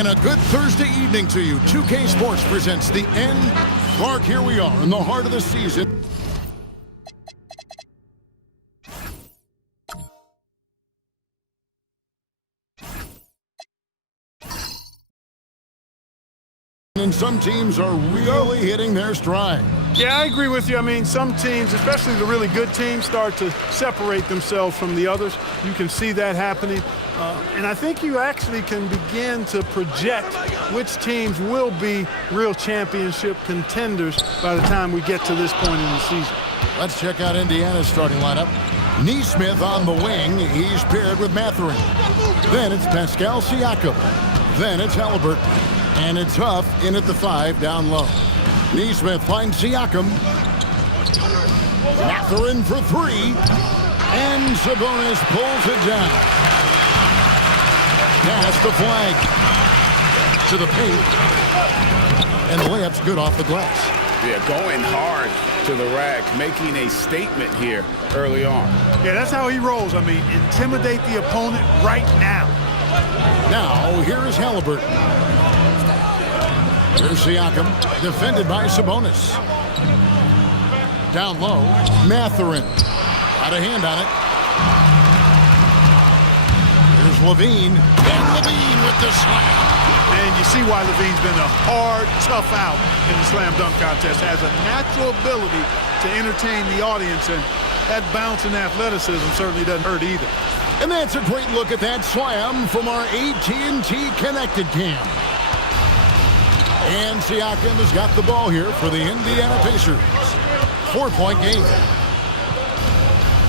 And a good Thursday evening to you. 2K Sports presents the end. Clark, here we are in the heart of the season. And some teams are really hitting their stride. Yeah, I agree with you. I mean, some teams, especially the really good teams, start to separate themselves from the others. You can see that happening. And I think you actually can begin to project which teams will be real championship contenders by the time we get to this point in the season. Let's check out Indiana's starting lineup. Neesmith on the wing. He's paired with Mathurin. Then it's Pascal Siakam. Then it's Halliburton. And it's Huff in at the 5 down low. Neesmith finds Siakam. Mathurin for 3. And Sabonis pulls it down. Pass the flag to the paint. And the layup's good off the glass. Yeah, going hard to the rack, making a statement here early on. Yeah, that's how he rolls. I mean, intimidate the opponent right now. Now, here is Halliburton. Here's Siakam, defended by Sabonis. Down low, Mathurin. Got a hand on it. Here's Levine, and Levine with the slam. And you see why Levine's been a hard, tough out in the slam dunk contest. Has a natural ability to entertain the audience, and that bounce and athleticism certainly doesn't hurt either. And that's a great look at that slam from our AT&T Connected Cam. And Siakam has got the ball here for the Indiana Pacers. 4-point game.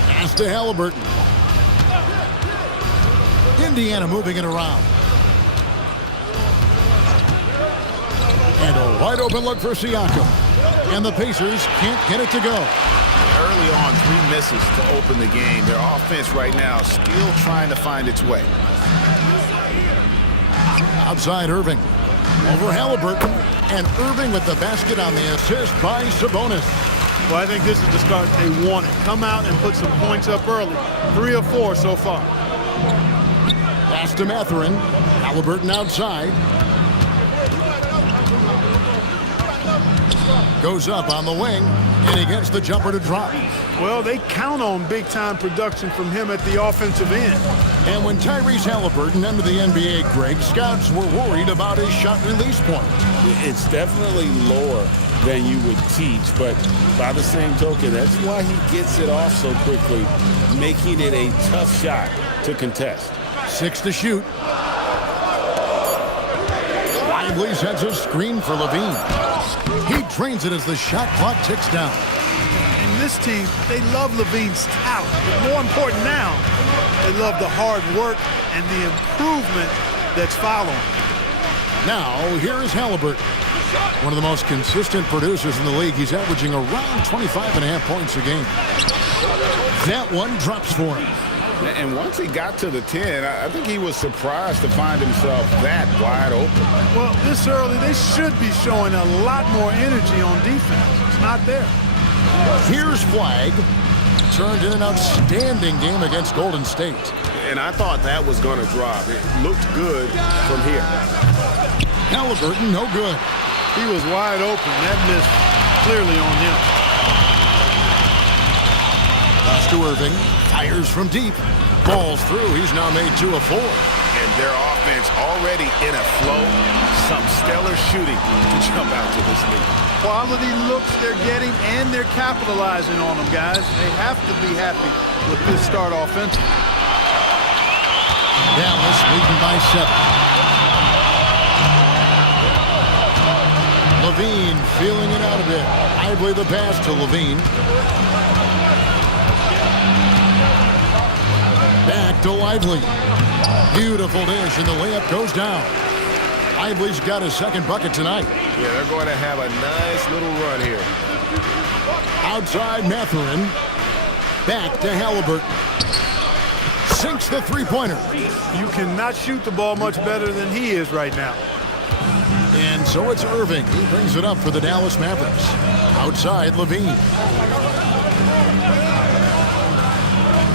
Pass to Halliburton. Indiana moving it around. And a wide open look for Siakam. And the Pacers can't get it to go. Early on, 3 misses to open the game. Their offense right now still trying to find its way. Outside Irving. Over Halliburton. And Irving with the basket on the assist by Sabonis. Well, I think this is the start they wanted. Come out and put some points up early. 3 of 4 so far. Pass to Mathurin. Halliburton outside. Goes up on the wing, and he gets the jumper to drop. Well, they count on big-time production from him at the offensive end. And when Tyrese Halliburton entered the NBA, Greg, scouts were worried about his shot release point. It's definitely lower than you would teach, but by the same token, that's why he gets it off so quickly, making it a tough shot to contest. 6 to shoot. Lively sets a screen for Levine. He drains it as the shot clock ticks down. And this team, they love Levine's talent. But more important now, they love the hard work and the improvement that's following. Now, here is Halliburton. One of the most consistent producers in the league. He's averaging around 25.5 points a game. That one drops for him. And once he got to the 10, I think he was surprised to find himself that wide open. Well, this early, they should be showing a lot more energy on defense. It's not there. Here's Flag. Turned in an outstanding game against Golden State. And I thought that was going to drop. It looked good from here. Halliburton, no good. He was wide open. That missed clearly on him. Pass to Irving. Fires from deep. Balls through. He's now made 2 of 4. And their offense already in a flow. Some stellar shooting to jump out to this league. Quality looks they're getting, and they're capitalizing on them, guys. They have to be happy with this start offensively. Dallas leading by 7. Levine feeling it out a bit. Lively the pass to Levine. Back to Lively. Beautiful dish, and the layup goes down. Lively's got his second bucket tonight. Yeah, they're going to have a nice little run here. Outside Mathurin. Back to Halliburton. Sinks the three-pointer. You cannot shoot the ball much better than he is right now. And so it's Irving. He brings it up for the Dallas Mavericks. Outside Levine.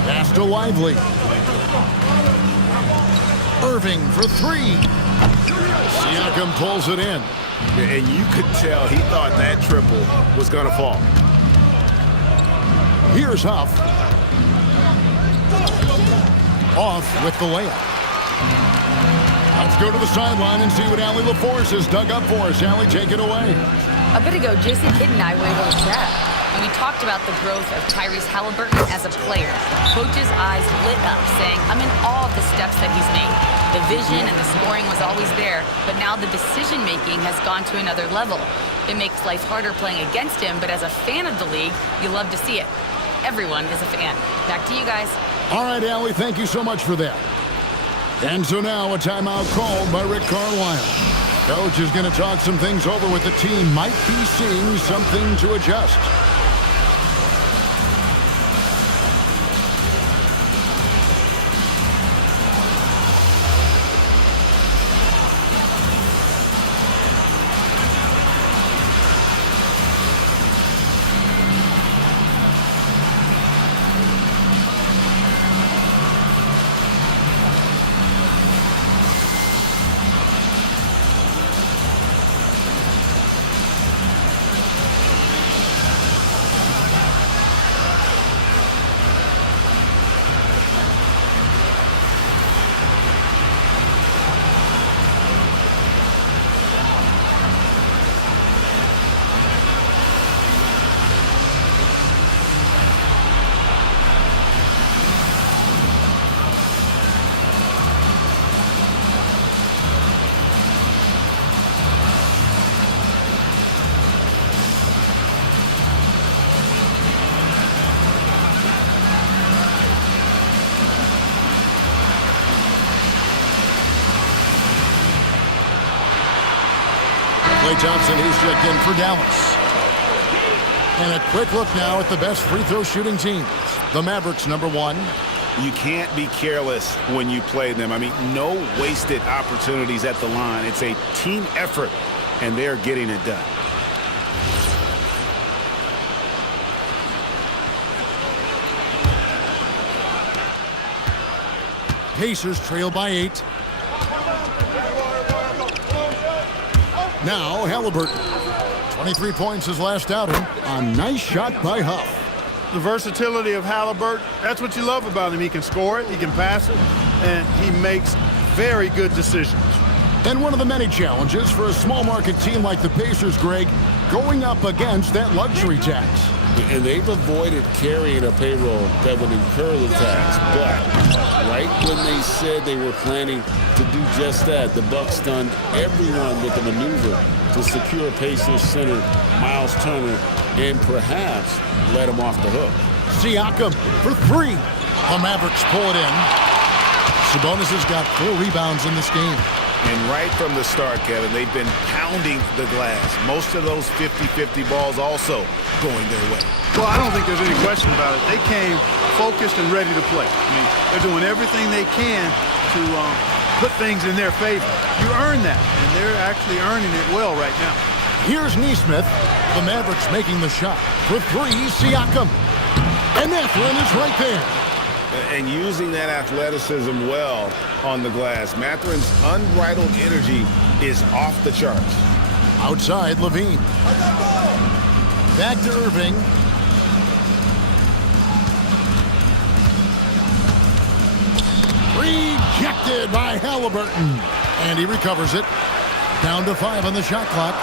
Pass to Lively. Irving for 3. Siakam pulls it in. And you could tell he thought that triple was going to fall. Here's Huff. Off with the layup. Let's go to the sideline and see what Allie LaForce has dug up for us. Allie, take it away. A bit ago, Jason Kidd and I were able to chat, and we talked about the growth of Tyrese Halliburton as a player. Coach's eyes lit up, saying, I'm in awe of the steps that he's made. The vision and the scoring was always there, but now the decision-making has gone to another level. It makes life harder playing against him, but as a fan of the league, you love to see it. Everyone is a fan. Back to you guys. All right, Allie, thank you so much for that. And so now a timeout called by Rick Carlisle. Coach is going to talk some things over with the team. Might be seeing something to adjust. Klay Thompson, he's checked in for Dallas. And a quick look now at the best free throw shooting teams. The Mavericks, #1. You can't be careless when you play them. I mean, no wasted opportunities at the line. It's a team effort, and they're getting it done. Pacers trail by 8. Now Halliburton. 23 points his last outing. A nice shot by Huff. The versatility of Halliburton, that's what you love about him. He can score it, he can pass it, and he makes very good decisions. And one of the many challenges for a small market team like the Pacers, Greg, going up against that luxury tax. And they've avoided carrying a payroll that would incur the tax. But right when they said they were planning to do just that, the Bucks stunned everyone with a maneuver to secure Pacers center Miles Turner and perhaps let him off the hook. Siakam for 3. The Mavericks pull it in. Sabonis has got 4 rebounds in this game. And right from the start, Kevin, they've been pounding the glass. Most of those 50-50 balls also going their way. Well, I don't think there's any question about it. They came focused and ready to play. I mean, they're doing everything they can to put things in their favor. You earn that, and they're actually earning it well right now. Here's Nesmith. The Mavericks making the shot. For 3, Siakam. And Mathurin is right there. And using that athleticism well on the glass. Mathurin's unbridled energy is off the charts. Outside, Levine. Back to Irving. Rejected by Halliburton. And he recovers it. Down to 5 on the shot clock.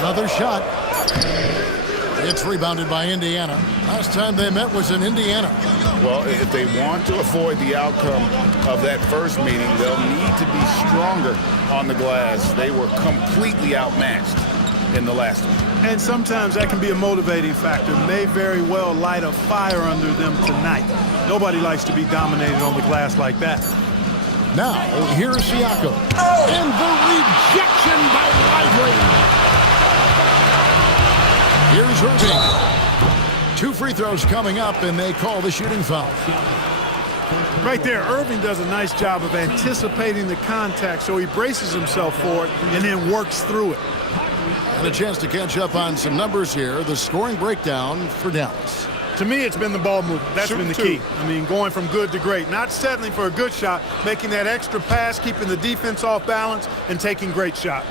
Another shot. It's rebounded by Indiana. Last time they met was in Indiana. Well, if they want to avoid the outcome of that first meeting, they'll need to be stronger on the glass. They were completely outmatched in the last one. And sometimes that can be a motivating factor. May very well light a fire under them tonight. Nobody likes to be dominated on the glass like that. Now, here's Siakam. And the rejection by Lively. Here's Irving. 2 free throws coming up, and they call the shooting foul. Right there, Irving does a nice job of anticipating the contact, so he braces himself for it and then works through it. And a chance to catch up on some numbers here. The scoring breakdown for Dallas. To me, it's been the ball movement. That's been the key. I mean, going from good to great. Not settling for a good shot, making that extra pass, keeping the defense off balance, and taking great shots.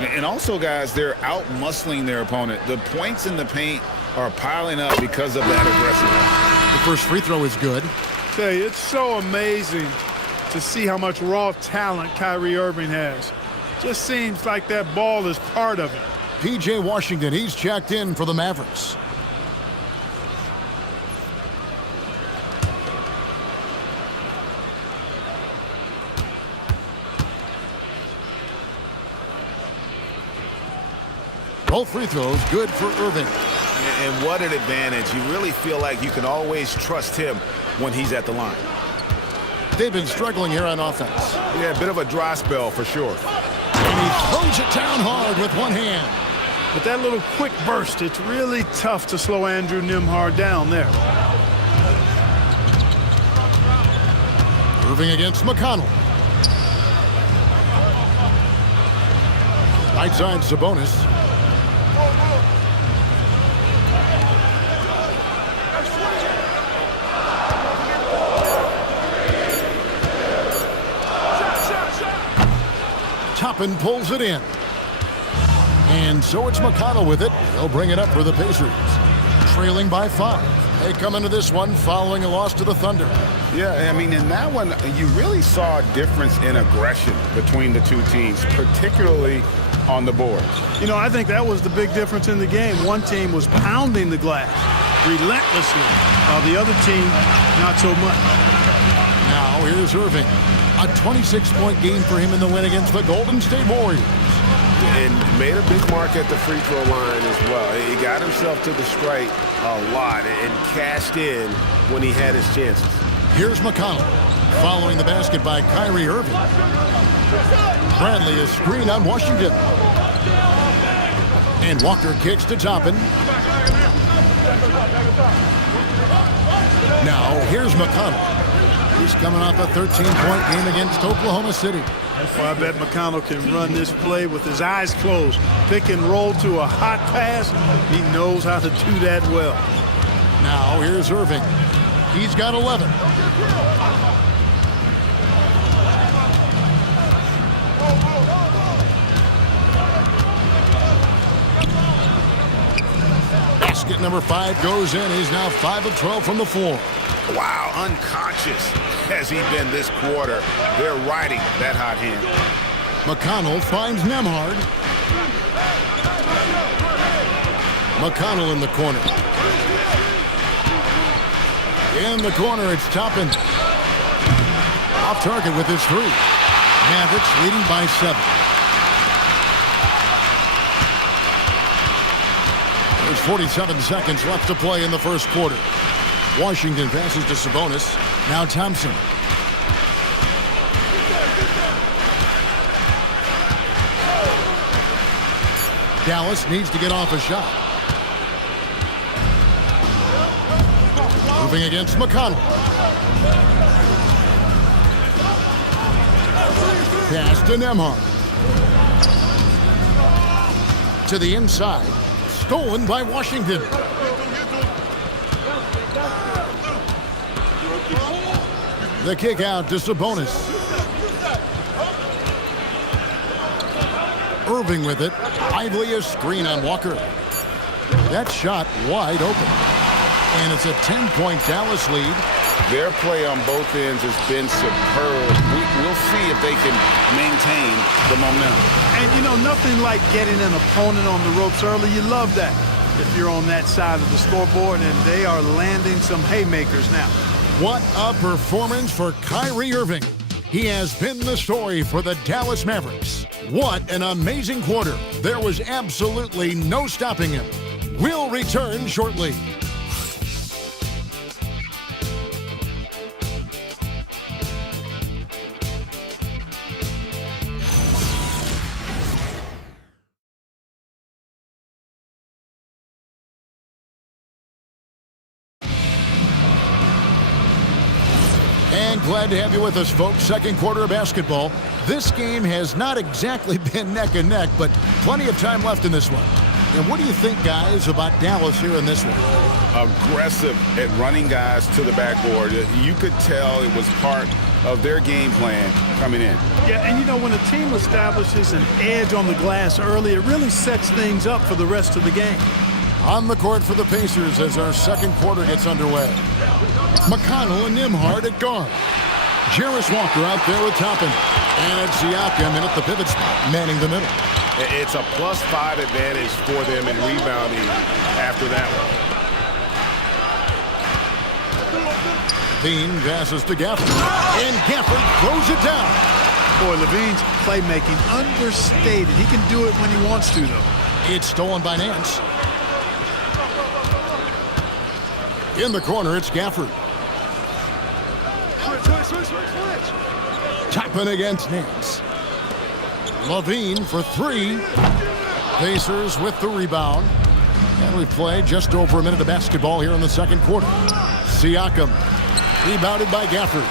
And also, guys, they're out-muscling their opponent. The points in the paint are piling up because of that aggressiveness. The first free throw is good. I tell you, it's so amazing to see how much raw talent Kyrie Irving has. Just seems like that ball is part of it. P.J. Washington, he's checked in for the Mavericks. Both free throws good for Irving. And what an advantage. You really feel like you can always trust him when he's at the line. They've been struggling here on offense. Yeah, a bit of a dry spell for sure. And he throws it down hard with one hand. But that little quick burst, it's really tough to slow Andrew Nembhard down there. Irving against McConnell. Right side Sabonis. Toppin pulls it in. And so it's McConnell with it. He'll bring it up for the Pacers. Trailing by 5. They come into this one following a loss to the Thunder. Yeah, I mean, in that one, you really saw a difference in aggression between the two teams, particularly on the boards. You know, I think that was the big difference in the game. One team was pounding the glass relentlessly, while the other team, not so much. Now here's Irving. A 26-point game for him in the win against the Golden State Warriors. And made a big mark at the free throw line as well. He got himself to the stripe a lot and cashed in when he had his chances. Here's McConnell, following the basket by Kyrie Irving. Bradley a screen on Washington. And Walker kicks to Toppin. Now here's McConnell. He's coming off a 13-point game against Oklahoma City. Well, I bet McConnell can run this play with his eyes closed. Pick and roll to a hot pass. He knows how to do that well. Now here's Irving. He's got 11. Basket number 5 goes in. He's now 5 of 12 from the floor. Wow, unconscious has he been this quarter. They're riding that hot hand. McConnell finds Nembhard. McConnell in the corner. In the corner, it's Toppin. Off target with his 3. Mavericks leading by 7. There's 47 seconds left to play in the first quarter. Washington passes to Sabonis. Now Thompson. Dallas needs to get off a shot. Moving against McConnell. Pass to Nembhard. To the inside. Stolen by Washington. The kick out to Sabonis. Irving with it. Lively a screen on Walker. That shot wide open. And it's a 10-point Dallas lead. Their play on both ends has been superb. We'll see if they can maintain the momentum. And, you know, nothing like getting an opponent on the ropes early. You love that if you're on that side of the scoreboard, and they are landing some haymakers now. What a performance for Kyrie Irving. He has been the story for the Dallas Mavericks. What an amazing quarter. There was absolutely no stopping him. We'll return shortly. And glad to have you with us, folks. Second quarter of basketball. This game has not exactly been neck and neck, but plenty of time left in this one. And what do you think, guys, about Dallas here in this one? Aggressive at running guys to the backboard. You could tell it was part of their game plan coming in. Yeah, and you know, when a team establishes an edge on the glass early, it really sets things up for the rest of the game. On the court for the Pacers as our second quarter gets underway. McConnell and Nembhard at guard. Jarris Walker out there with Toppin. And it's Siakam in at the pivot spot, manning the middle. It's a +5 advantage for them in rebounding after that one. Levine passes to Gafford. And Gafford throws it down. Boy, Levine's playmaking understated. He can do it when he wants to, though. It's stolen by Nance. In the corner, it's Gafford. Toppin against Nance. Levine for three. Pacers with the rebound. And we play just over a minute of basketball here in the second quarter. Siakam rebounded by Gafford.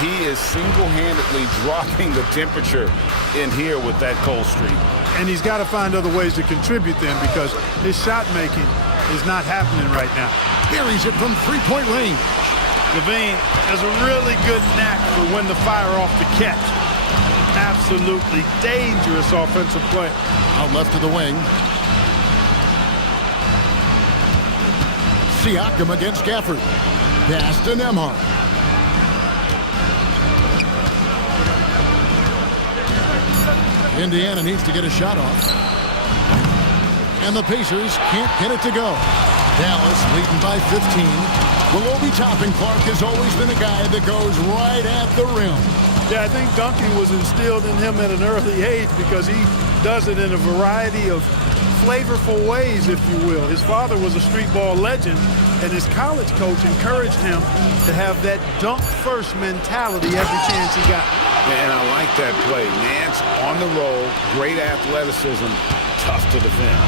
He is single-handedly dropping the temperature in here with that cold streak. And he's got to find other ways to contribute then, because his shot making is not happening right now. Buries it from three-point range. Levine has a really good knack for when to fire off the catch. Absolutely dangerous offensive play. Out left to the wing. Siakam against Gafford. Pass to Nembhard. Indiana needs to get a shot off. And the Pacers can't get it to go. Dallas leading by 15. Below Toppin Clark has always been a guy that goes right at the rim. Yeah, I think dunking was instilled in him at an early age because he does it in a variety of flavorful ways, if you will. His father was a street ball legend, and his college coach encouraged him to have that dunk-first mentality every chance he got. And I like that play. Nance on the roll, great athleticism, tough to defend.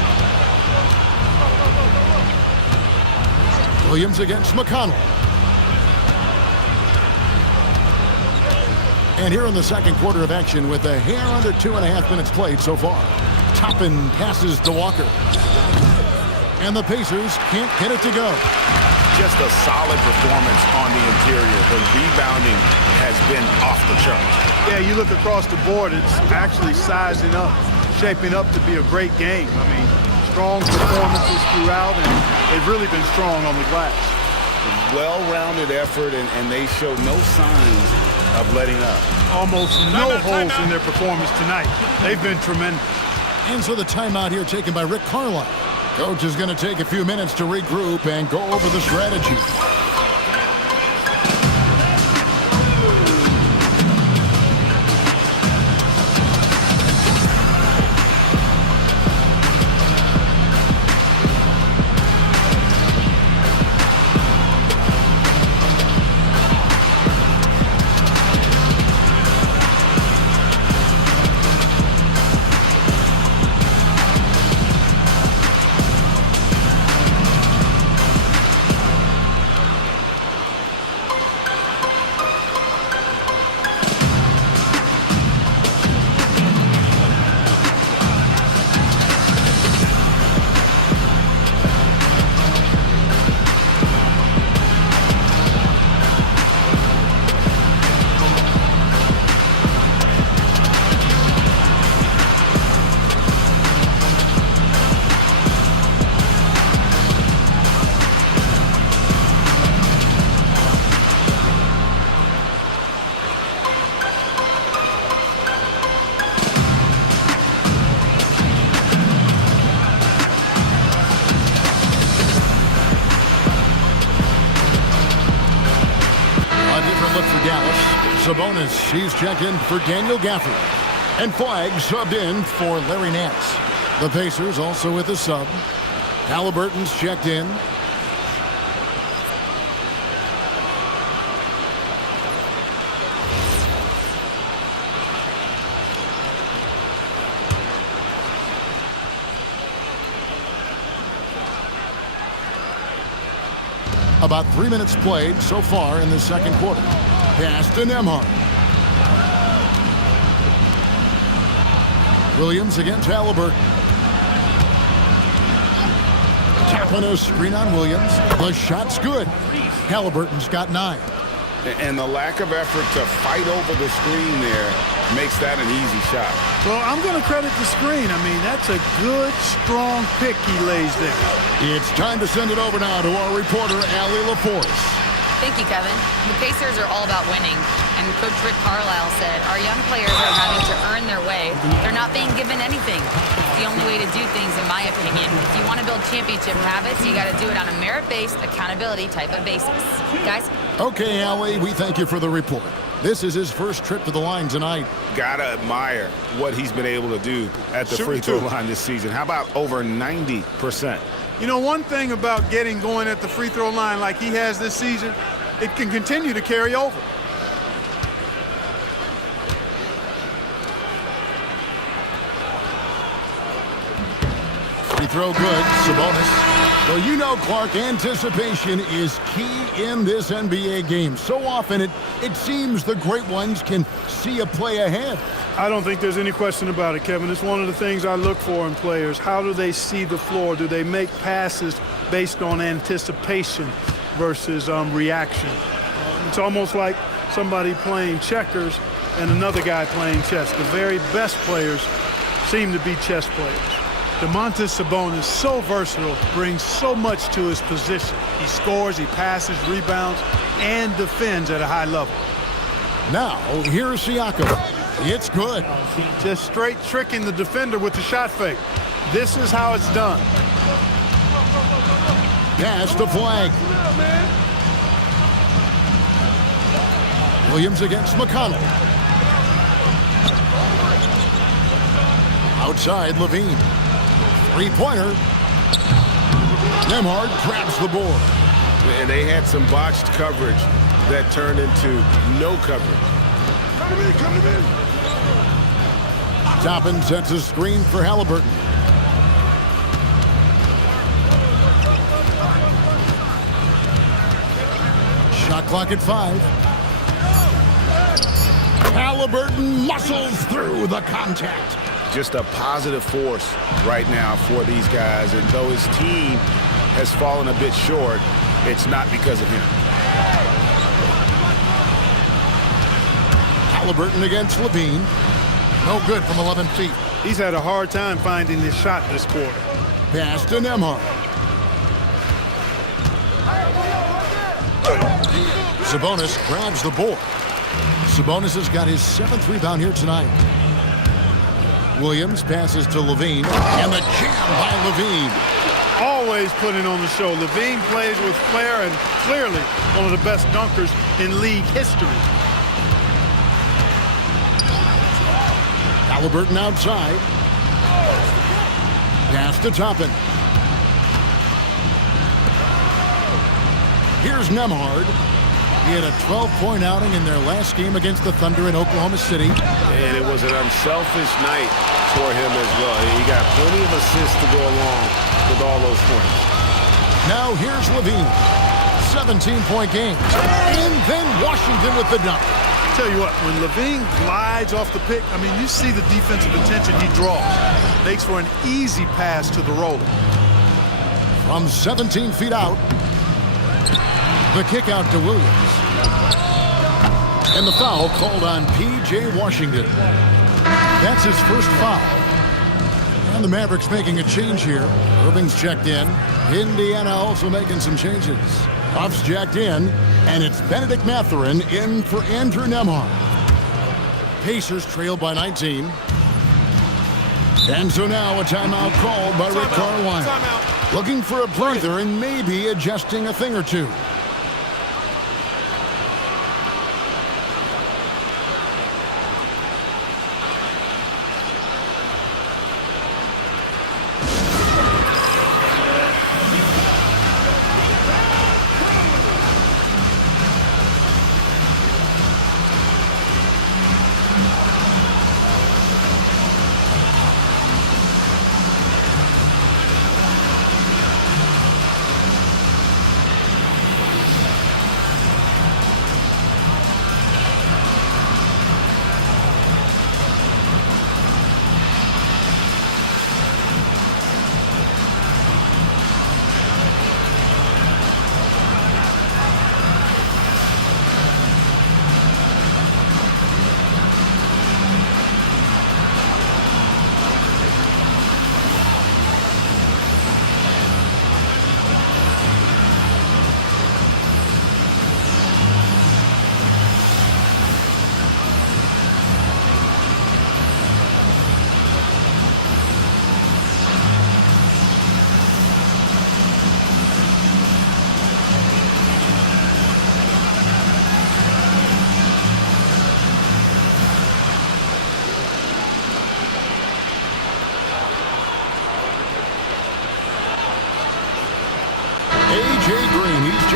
Williams against McConnell. And here in the second quarter of action with a hair under 2.5 minutes played so far. Toppin passes to Walker. And the Pacers can't get it to go. Just a solid performance on the interior. The rebounding has been off the charts. Yeah, you look across the board, it's actually sizing up, shaping up to be a great game. I mean, strong performances throughout, and they've really been strong on the glass. Well-rounded effort, and they show no signs of letting up. Almost no holes in their performance tonight. They've been tremendous. And so the timeout here taken by Rick Carlisle. Coach is going to take a few minutes to regroup and go over the strategy. Sabonis, he's checked in for Daniel Gafford. And Flagg subbed in for Larry Nance. The Pacers also with a sub. Halliburton's checked in. About 3 minutes played so far in the second quarter. Pass to Nembhard. Williams against Halliburton. Tapping a screen on Williams. The shot's good. Halliburton's got 9. And the lack of effort to fight over the screen there makes that an easy shot. Well, I'm going to credit the screen. I mean, that's a good, strong pick he lays there. It's time to send it over now to our reporter, Allie LaForce. Thank you, Kevin. The Pacers are all about winning, and Coach Rick Carlisle said, our young players are having to earn their way. They're not being given anything. It's the only way to do things, in my opinion. If you want to build championship habits, you got to do it on a merit-based, accountability type of basis. Guys? Okay, Allie, we thank you for the report. This is his first trip to the line tonight. Gotta admire what he's been able to do at the free throw line this season. How about over 90%? You know, one thing about getting going at the free throw line like he has this season, it can continue to carry over. Free throw good. Sabonis. Well, you know, Clark, anticipation is key in this NBA game. So often it seems the great ones can see a play ahead. I don't think there's any question about it, Kevin. It's one of the things I look for in players. How do they see the floor? Do they make passes based on anticipation versus reaction? It's almost like somebody playing checkers and another guy playing chess. The very best players seem to be chess players. Domantas Sabonis, so versatile, brings so much to his position. He scores, he passes, rebounds, and defends at a high level. Now, here's Siakam. It's good. Just straight tricking the defender with the shot fake. This is how it's done. Pass the flag. Williams against McConnell. Outside, Levine. Three-pointer. Nembhard grabs the board. And they had some botched coverage that turned into no coverage. Come to me. Toppin sets a screen for Halliburton. Shot clock at 5. Halliburton muscles through the contact. Just a positive force right now for these guys. And though his team has fallen a bit short, it's not because of him. Halliburton against Levine. No good from 11 feet. He's had a hard time finding his shot this quarter. Pass to Nembhard. Sabonis grabs the board. Sabonis has got his 7th rebound here tonight. Williams passes to Levine, and the jam by Levine. Always putting on the show. Levine plays with flair and clearly one of the best dunkers in league history. Halliburton outside. Pass to Toppin. Here's Nembhard. He had a 12-point outing in their last game against the Thunder in Oklahoma City. And it was an unselfish night for him as well. He got plenty of assists to go along with all those points. Now here's Levine. 17-point game. And then Washington with the dunk. Tell you what, when Levine glides off the pick, I mean, you see the defensive attention he draws. Makes for an easy pass to the roller. From 17 feet out, the kick out to Williams. And the foul called on P.J. Washington. That's his first foul. And the Mavericks making a change here. Irving's checked in. Indiana also making some changes. Huff's jacked in, and it's Benedict Mathurin in for Andrew Nembhard. Pacers trail by 19. And so now a timeout called by Rick Carlisle. Looking for a breather and maybe adjusting a thing or two.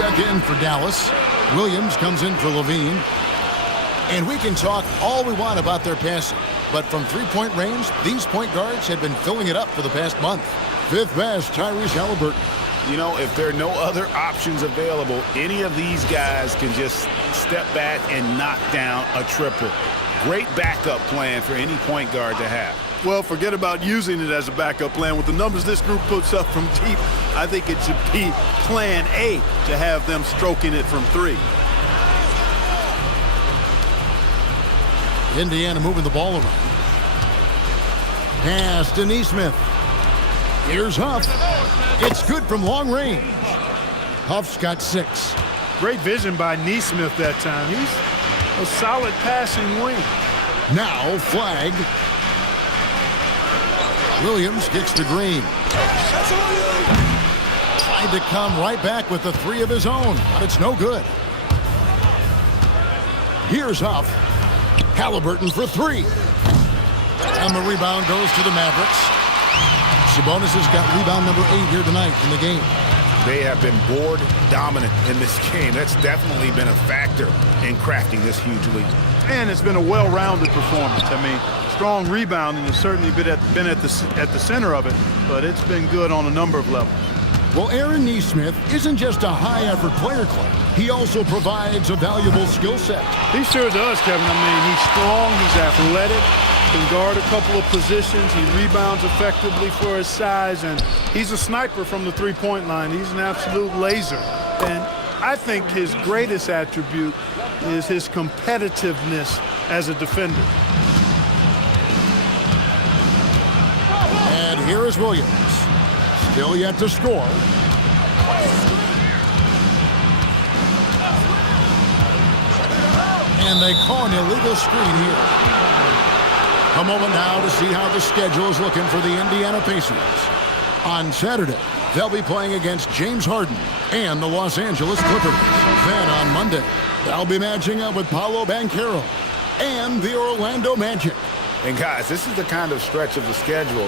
check in for Dallas. Williams comes in for Levine. And we can talk all we want about their passing, but from three-point range, these point guards have been filling it up for the past month. Fifth best, Tyrese Halliburton. You know, if there are no other options available, any of these guys can just step back and knock down a triple. Great backup plan for any point guard to have. Well, forget about using it as a backup plan. With the numbers this group puts up from deep, I think it should be plan A to have them stroking it from three. Indiana moving the ball around. Pass to Neesmith. Here's Huff. It's good from long range. Huff's got 6. Great vision by Neesmith that time. He's a solid passing wing. Now flag. Williams gets to Green. Tried to come right back with the 3 of his own, but it's no good. Here's Huff. Halliburton for 3. And the rebound goes to the Mavericks. Sabonis has got rebound number 8 here tonight in the game. They have been board dominant in this game. That's definitely been a factor in crafting this huge lead. And it's been a well-rounded performance. I mean, strong rebounding has certainly been at the center of it, but it's been good on a number of levels. Well, Aaron Neesmith isn't just a high-effort player club. He also provides a valuable skill set. He sure does, Kevin. I mean, he's strong, he's athletic, can guard a couple of positions, he rebounds effectively for his size, and he's a sniper from the three-point line. He's an absolute laser. And I think his greatest attribute is his competitiveness as a defender. And here is Williams. Still yet to score. And they call an illegal screen here. A moment now to see how the schedule is looking for the Indiana Pacers. On Saturday, they'll be playing against James Harden and the Los Angeles Clippers. Then on Monday, they'll be matching up with Paolo Banchero and the Orlando Magic. And guys, this is the kind of stretch of the schedule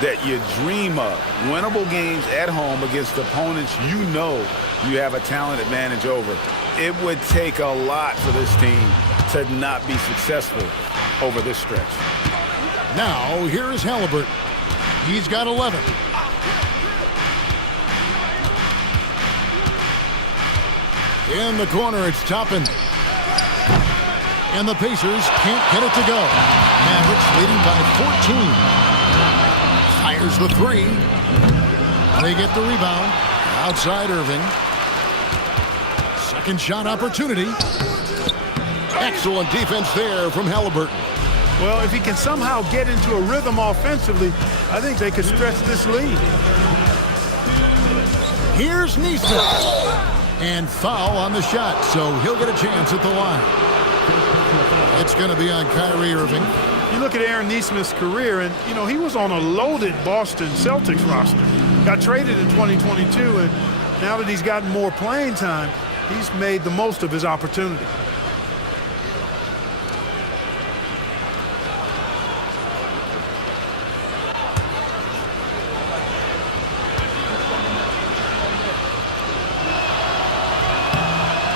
that you dream of. Winnable games at home against opponents you know you have a talent advantage over. It would take a lot for this team to not be successful over this stretch. Now, here is Halliburton. He's got 11. In the corner, it's Toppin. And the Pacers can't get it to go. Mavericks leading by 14. Fires the 3. They get the rebound. Outside Irving. Second shot opportunity. Excellent defense there from Halliburton. Well, if he can somehow get into a rhythm offensively, I think they could stretch this lead. Here's Neesmith. And foul on the shot, so he'll get a chance at the line. It's going to be on Kyrie Irving. You look at Aaron Neesmith's career, and, you know, he was on a loaded Boston Celtics roster. Got traded in 2022, and now that he's gotten more playing time, he's made the most of his opportunity.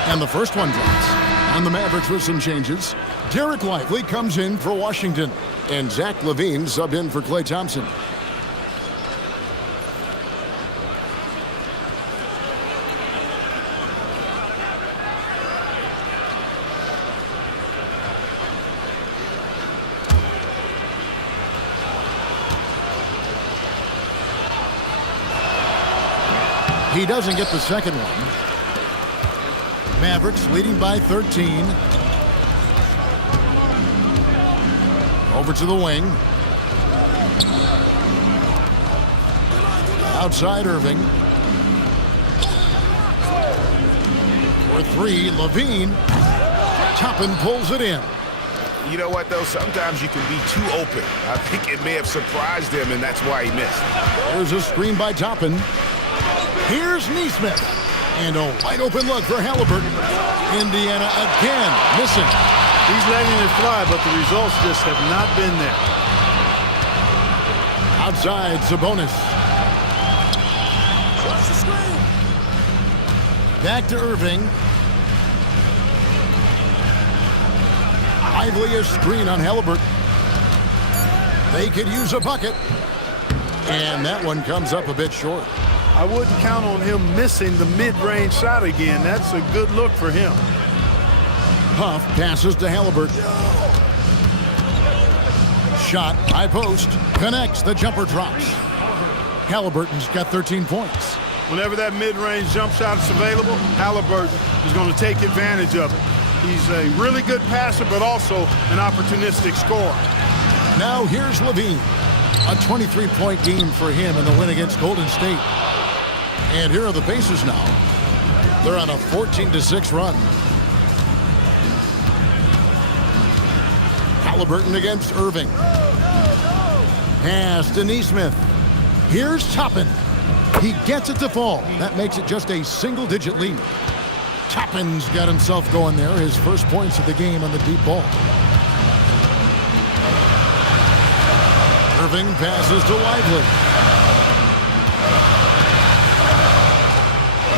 And the first one drops. On the Mavericks with some changes. Derek Lively comes in for Washington. And Zach LaVine subbed in for Klay Thompson. He doesn't get the second one. Mavericks leading by 13. Over to the wing. Outside Irving. For 3, Levine. Toppin pulls it in. You know what, though? Sometimes you can be too open. I think it may have surprised him, and that's why he missed. There's a screen by Toppin. Here's Neesmith. And a wide open look for Halliburton. Indiana again missing. He's letting it fly, but the results just have not been there. Outside, Sabonis. Back to Irving. Lively a screen on Halliburton. They could use a bucket. And that one comes up a bit short. I wouldn't count on him missing the mid-range shot again. That's a good look for him. Huff passes to Halliburton. Shot, high post, connects, the jumper drops. Halliburton's got 13 points. Whenever that mid-range jump shot is available, Halliburton is going to take advantage of it. He's a really good passer, but also an opportunistic scorer. Now here's Levine. A 23-point game for him in the win against Golden State. And here are the Pacers now. They're on a 14-6 run. Halliburton against Irving. Pass to Neesmith. Here's Toppin. He gets it to fall. That makes it just a single-digit lead. Toppin's got himself going there. His first points of the game on the deep ball. Irving passes to Lively.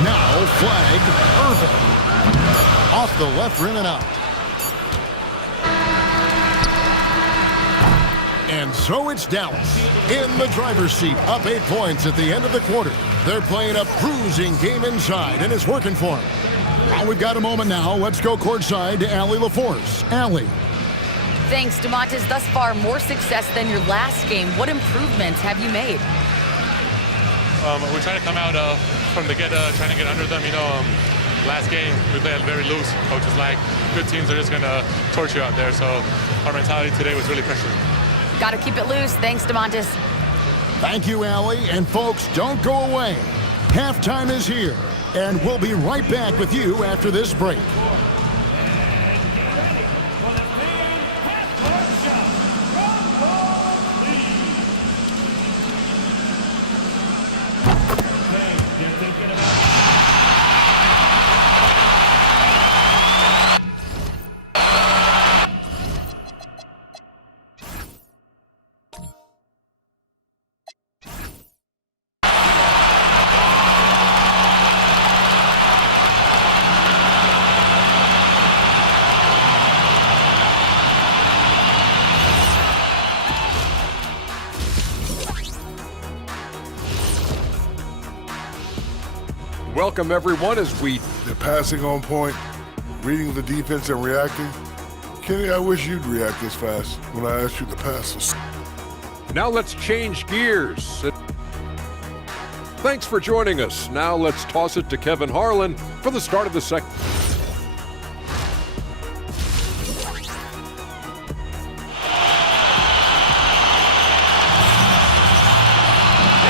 Now flag Irving. Off the left rim and out. And so it's Dallas in the driver's seat, up 8 points at the end of the quarter. They're playing a bruising game inside, and it's working for them. Well, we've got a moment now. Let's go courtside to Ally LaForce. Ally. Thanks, DeMontis. Thus far, more success than your last game. What improvements have you made? We're trying to come out from the get, trying to get under them. Last game, we played very loose. Coaches like, good teams are just going to torch you out there. So our mentality today was really pressured. Got to keep it loose. Thanks, DeMontis. Thank you, Ally. And folks, don't go away. Halftime is here, and we'll be right back with you after this break. Welcome, everyone, as we... They're passing on point, reading the defense and reacting. Kenny, I wish you'd react this fast when I asked you to pass us. Now let's change gears. Thanks for joining us. Now let's toss it to Kevin Harlan for the start of the second.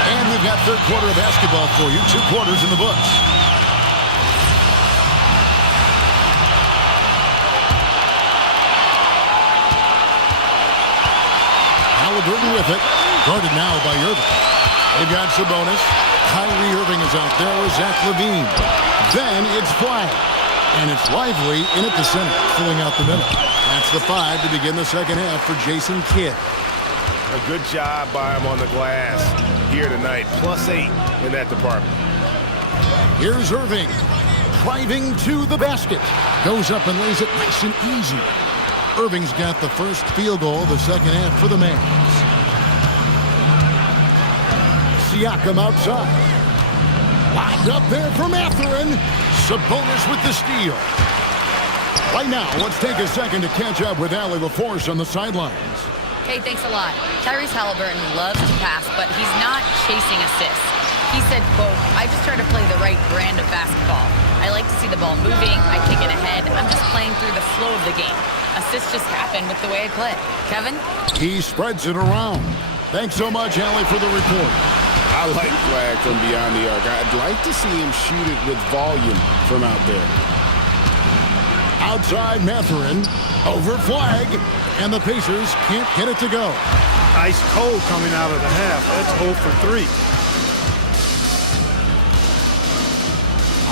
And we've got third quarter of basketball for you. 2 quarters in the books. Halliburton with it. Guarded now by Irving. They've got Sabonis. Kyrie Irving is out there with Zach LaVine. Then it's Flag. And it's Lively in at the center, filling out the middle. That's the 5 to begin the second half for Jason Kidd. A good job by him on the glass here tonight. +8 in that department. Here's Irving. Driving to the basket. Goes up and lays it nice and easy. Irving's got the first field goal of the second half for the Mavs. Siakam outside. Lobbed up there for Mathurin. Sabonis with the steal. Right now, let's take a second to catch up with Ally LaForce on the sidelines. Hey, thanks a lot. Tyrese Halliburton loves to pass, but he's not chasing assists. He said, quote, I just try to play the right brand of basketball. I like to see the ball moving. I kick it ahead. I'm just playing through the flow of the game. Assists just happen with the way I play. Kevin? He spreads it around. Thanks so much, Ally, for the report. I like Flag from beyond the arc. I'd like to see him shoot it with volume from out there. Outside Mathurin. Over Flag. And the Pacers can't get it to go. Ice cold coming out of the half. That's 0 for 3.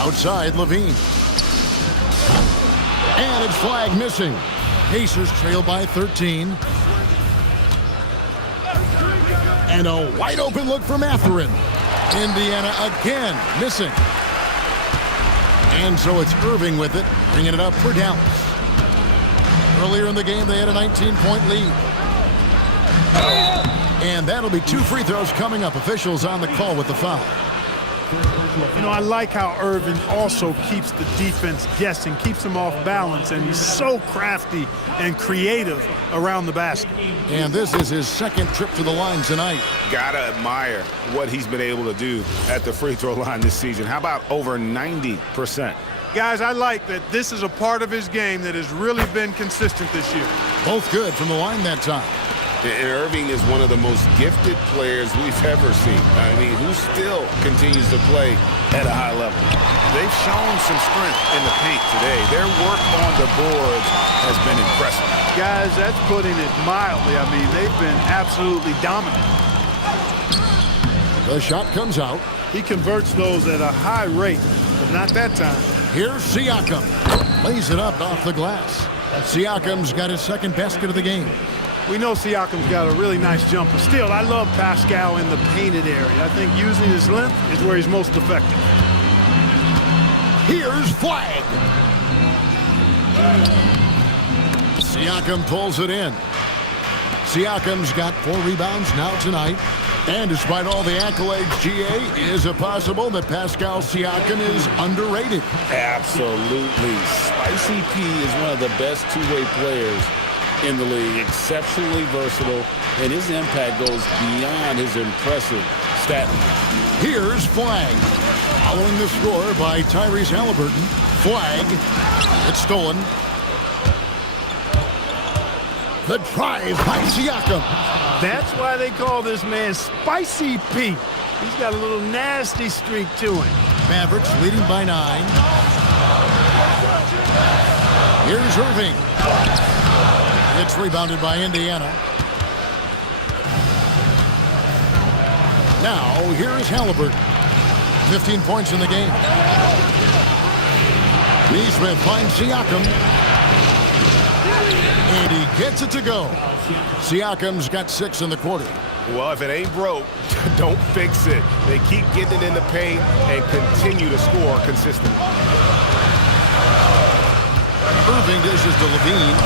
Outside Levine. And it's Flag missing. Pacers trail by 13. And a wide open look for Mathurin. Indiana again missing. And so it's Irving with it, bringing it up for Dallas. Earlier in the game, they had a 19-point lead. And that'll be 2 free throws coming up. Officials on the call with the foul. You know, I like how Irving also keeps the defense guessing, keeps them off balance, and he's so crafty and creative around the basket. And this is his second trip to the line tonight. Gotta admire what he's been able to do at the free throw line this season. How about over 90%? Guys, I like that this is a part of his game that has really been consistent this year. Both good from the line that time. And Irving is one of the most gifted players we've ever seen. I mean, who still continues to play at a high level. They've shown some strength in the paint today. Their work on the boards has been impressive. Guys, that's putting it mildly. I mean, they've been absolutely dominant. The shot comes out. He converts those at a high rate, but not that time. Here's Siakam. Lays it up off the glass. Siakam's got his second basket of the game. We know Siakam's got a really nice jumper. Still, I love Pascal in the painted area. I think using his length is where he's most effective. Here's Flag. Siakam pulls it in. Siakam's got 4 rebounds now tonight. And despite all the accolades, GA, is it possible that Pascal Siakam is underrated? Absolutely. Spicy P is one of the best two-way players in the league, exceptionally versatile, and his impact goes beyond his impressive stat line. Here's Flag. Following the score by Tyrese Halliburton. Flag. It's stolen. The drive by Siakam. That's why they call this man Spicy P. He's got a little nasty streak to him. Mavericks leading by 9. Here's Irving. It's rebounded by Indiana. Now, here's Halliburton. 15 points in the game. Neesmith finds Siakam. And he gets it to go. Siakam's got 6 in the quarter. Well, if it ain't broke, don't fix it. They keep getting it in the paint and continue to score consistently. Irving dishes to Levine.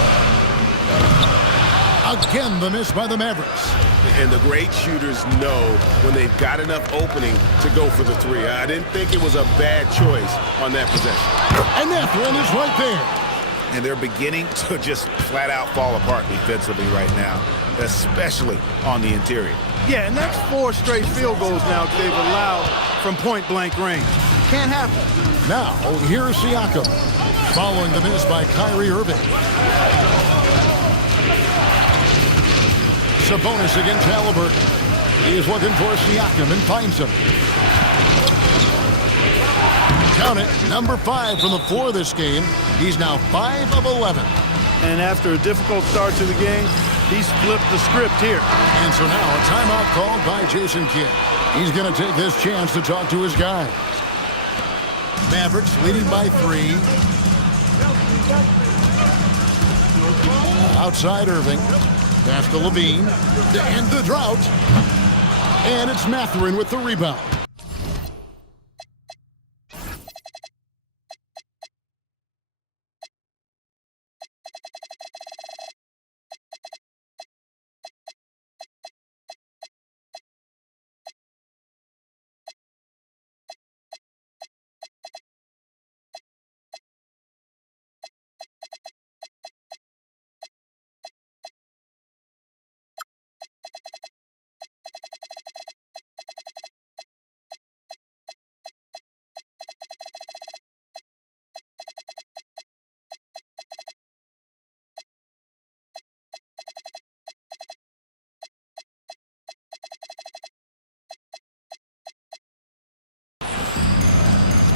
Again, the miss by the Mavericks. And the great shooters know when they've got enough opening to go for the 3. I didn't think it was a bad choice on that possession. And that one is right there. And they're beginning to just flat out fall apart defensively right now, especially on the interior. Yeah, and that's 4 straight field goals now they've allowed from point-blank range. Can't happen. Now, here's Siakam. Following the miss by Kyrie Irving. Sabonis against Halliburton. He is looking for Siakam and finds him. Count it, number 5 from the floor this game. He's now 5 of 11. And after a difficult start to the game, he's flipped the script here. And so now a timeout called by Jason Kidd. He's going to take this chance to talk to his guys. Mavericks leading by 3. Outside Irving. Pass to Levine to end the drought. And it's Mathurin with the rebound.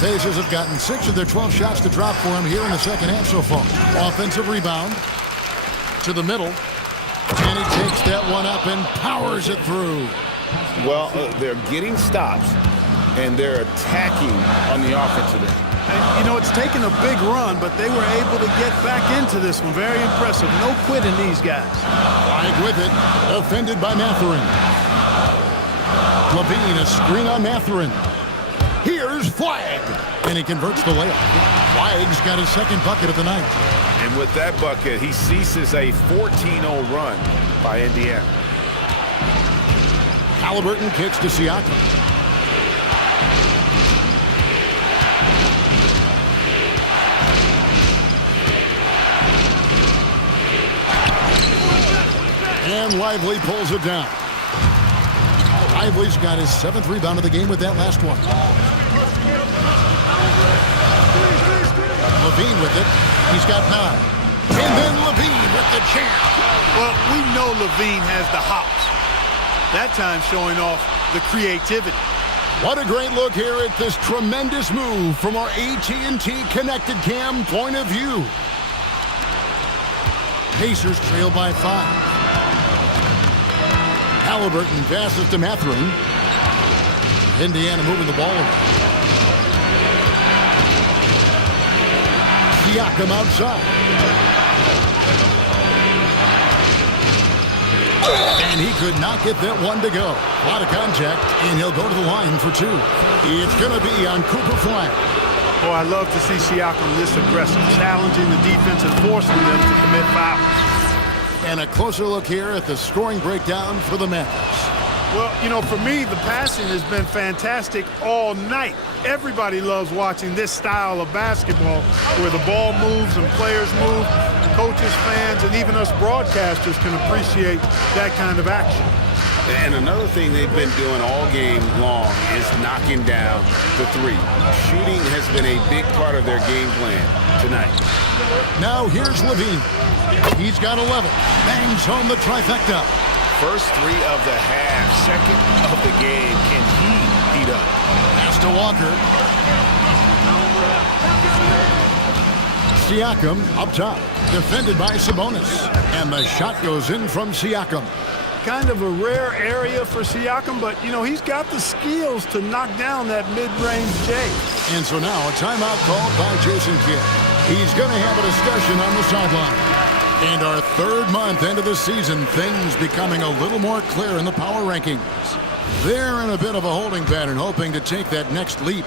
Pacers have gotten 6 of their 12 shots to drop for him here in the second half so far. Offensive rebound to the middle. And he takes that one up and powers it through. Well, they're getting stops, and they're attacking on the offensive end. And, you know, it's taken a big run, but they were able to get back into this one. Very impressive. No quitting these guys. Wide with it. Defended by Mathurin. Levine, a screen on Mathurin. Here's Flagg, and he converts the layup. Flagg's got his second bucket of the night. And with that bucket, he ceases a 14-0 run by Indiana. Halliburton kicks to Siakam. And Lively pulls it down. Lively's got his 7th rebound of the game with that last one. Levine with it. He's got 9. And then Levine with the jam. Well, we know Levine has the hops. That time showing off the creativity. What a great look here at this tremendous move from our AT&T Connected Cam point of view. Pacers trail by 5. Halliburton passes to Mathurin. Indiana moving the ball around. Siakam outside. And he could not get that one to go. A lot of contact, and he'll go to the line for 2. It's going to be on Cooper Flagg. Oh, I love to see Siakam this aggressive, challenging the defense and forcing them to commit fouls. And a closer look here at the scoring breakdown for the Mavericks. Well, you know, for me, the passing has been fantastic all night. Everybody loves watching this style of basketball where the ball moves and players move. Coaches, fans, and even us broadcasters can appreciate that kind of action. And another thing they've been doing all game long is knocking down the 3. Shooting has been a big part of their game plan tonight. Now here's Levine. He's got 11. Bangs home the trifecta. First 3 of the half, second of the game. Can he heat up? Pass to Walker. Siakam up top. Defended by Sabonis. And the shot goes in from Siakam. Kind of a rare area for Siakam, but, you know, he's got the skills to knock down that mid-range J. And so now a timeout called by Jason Kidd. He's going to have a discussion on the sideline. And our 3rd month into the season, things becoming a little more clear in the power rankings. They're in a bit of a holding pattern, hoping to take that next leap.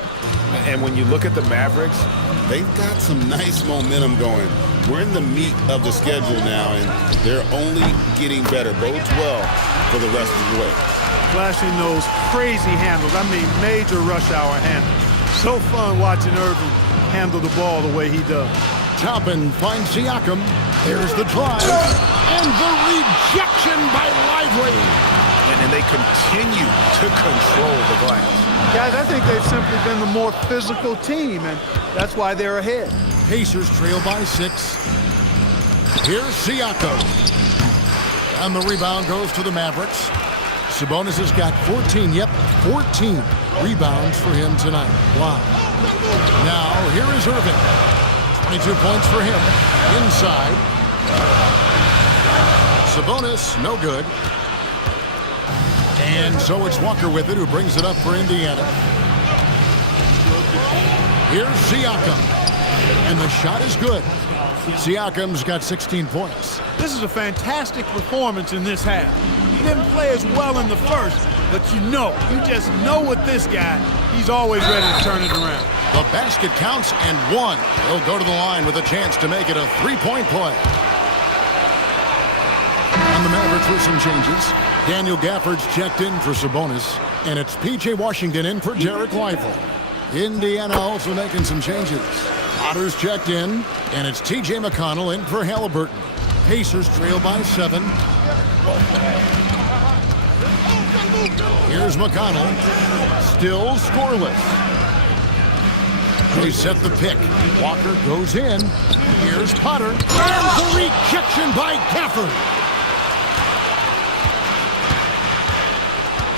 And when you look at the Mavericks, They've got some nice momentum going. We're in the meat of the schedule now, and they're only getting better. Bodes well for the rest of the way. Flashing those crazy handles. I mean, major rush hour handles. So fun watching Irving handle the ball the way he does. Toppin finds Siakam. There's the drive. And the rejection by Lively. And then they continue to control the glass. Guys, I think they've simply been the more physical team, and that's why they're ahead. Pacers trail by 6. Here's Siakam. And the rebound goes to the Mavericks. Sabonis has got 14. Yep, 14 rebounds for him tonight. Wow. Now, here is Irving. 22 points for him. Inside. Sabonis, no good. And so it's Walker with it, who brings it up for Indiana. Here's Siakam. And the shot is good. Siakam's got 16 points. This is a fantastic performance in this half. He didn't play as well in the first, but you just know with this guy, he's always ready to turn it around. The basket counts and 1. He'll go to the line with a chance to make it a 3-point play. And the Mavericks with some changes. Daniel Gafford's checked in for Sabonis, and it's P.J. Washington in for Derek Lively. Indiana also making some changes. Potter's checked in, and it's T.J. McConnell in for Halliburton. Pacers trail by 7. Here's McConnell, still scoreless. They set the pick. Walker goes in. Here's Potter, and the rejection by Gafford.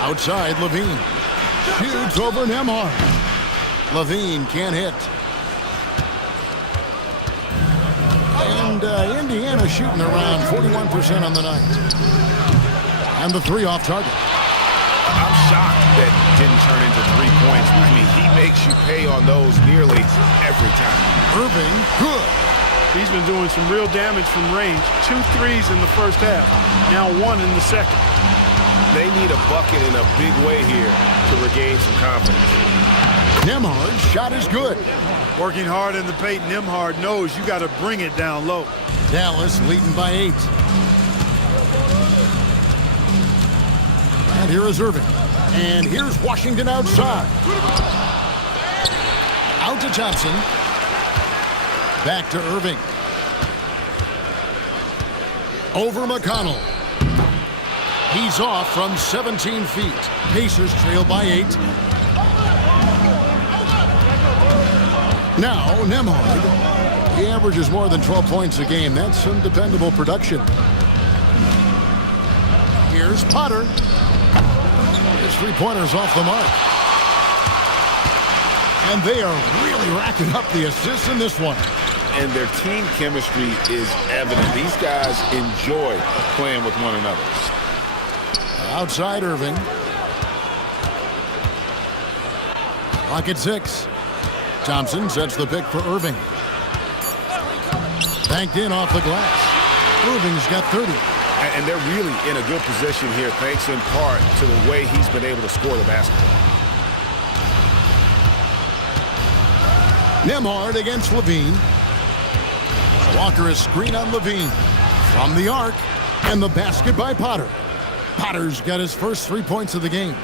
Outside, Levine shoots over Nembhard. Levine can't hit. And Indiana shooting around 41% on the night. And the 3 off target. I'm shocked that didn't turn into 3 points. I mean, he makes you pay on those nearly every time. Irving, good. He's been doing some real damage from range. 2 threes in the first half. Now 1 in the second. They need a bucket in a big way here to regain some confidence. Nembhard's shot is good. Working hard in the paint, Nembhard knows you got to bring it down low. Dallas leading by 8. And here is Irving. And here's Washington outside. Out to Thompson. Back to Irving. Over McConnell. He's off from 17 feet. Pacers trail by 8. Now, Nembhard. He averages more than 12 points a game. That's some dependable production. Here's Potter. His three-pointer's off the mark. And they are really racking up the assists in this one. And their team chemistry is evident. These guys enjoy playing with one another. Outside Irving. Clock at 6. Thompson sets the pick for Irving. Banked in off the glass. Irving's got 30. And they're really in a good position here, thanks in part to the way he's been able to score the basketball. Nembhard against Levine. Walker is screen on Levine. From the arc. And the basket by Potter. Potter's got his first 3 points of the game.